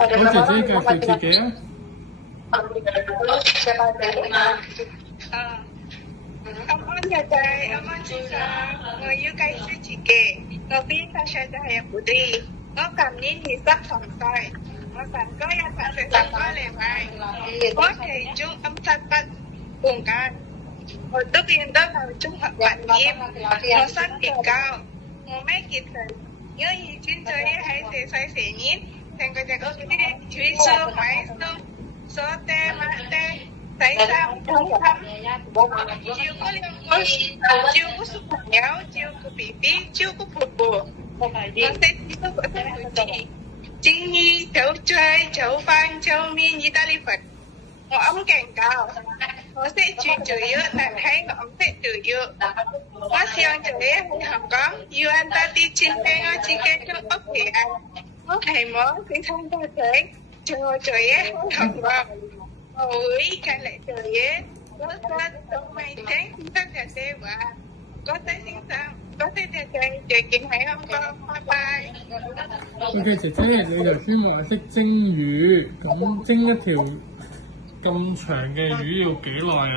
好，姐姐介紹自己啊。Cảm ơn nhà trai, cảm ơn chị Sa. Người yêu cây sư chị kể. Người biết ta sẽ ra hệ bụi đi. Nó cảm nhìn thì sắc phòng sai. Nó cảm có ya phản sự sẵn có lề bài. Có thể chúng âm sát bắt cùng can. Một tức yên đó là chúng hợp bản nghiêm. Nó sát đỉnh cao. Một mấy kịp thời. Nhớ gì chuyên chơi hãy sẽ xoay xế nhít. Thành cái chắc ớt cái chuyên sư máy xương. Số tê mã tê. Tại sao không thăm chiều có liên quan chiều có xúc nhéo chiều có bị bí chiều có phục vụ nó sẽ chiều có thể của chị chính nhi cháu chơi cháu phan cháu miên như ta đi phật nó ấm cảnh cao nó sẽ chuyển chửi ưa là thấy nó ấm sẽ chửi ưa nó xem chửi hay học có yêu anh ta đi trên tay nó chỉ cái cho ốc thì ăn nó thầy món cái thông ta chơi chờ chửi ấy học vào ôi cái lại trời ấy có ta tụi mày thấy tất cả xe và có tới xin sao có tới trời kiện phải không con bye bye OK， 姐姐你頭先話識蒸魚，咁蒸一條咁長嘅魚要幾耐啊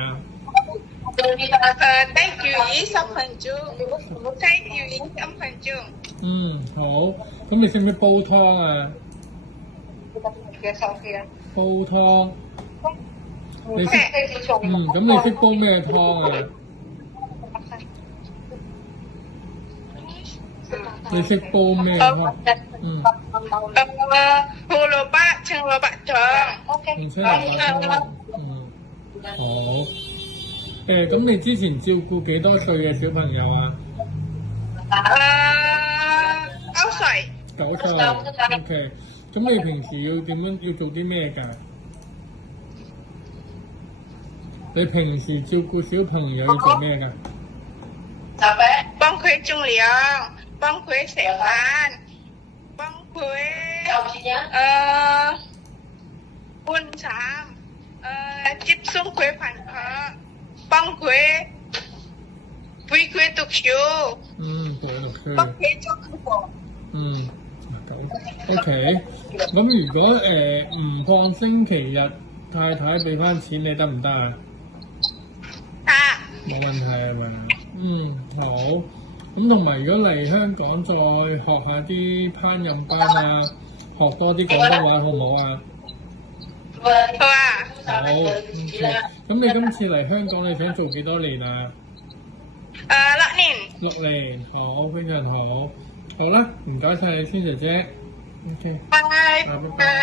tay chiều ý 10 分鐘tay chiều ý 5 分鐘好，咁你識唔識煲湯啊？煲湯，你識咁你識煲咩湯啊？你識煲咩湯？胡蘿蔔青蘿蔔湯用青蘿蔔湯。好。咁你之前照顧幾多歲嘅小朋友啊？9 歲。9歲。OK。咁你平時要點樣要做啲咩㗎？你平時照顧小朋友要做咩㗎？幫佢沖涼，幫佢食飯，幫佢換衫，接送佢返學，幫佢陪佢讀書。陪佢讀書。幫佢做功課。OK。咁如果唔放星期日，太太俾翻錢你得唔得啊？冇問題係咪？好。咁同埋如果嚟香港再學下啲烹飪班啊，學多啲廣東話好唔好啊？好啊。好。OK。咁你今次嚟香港你想做幾多年啊？6年。6年，好，非常好。好啦，唔該晒你先，姐姐。OK。拜拜。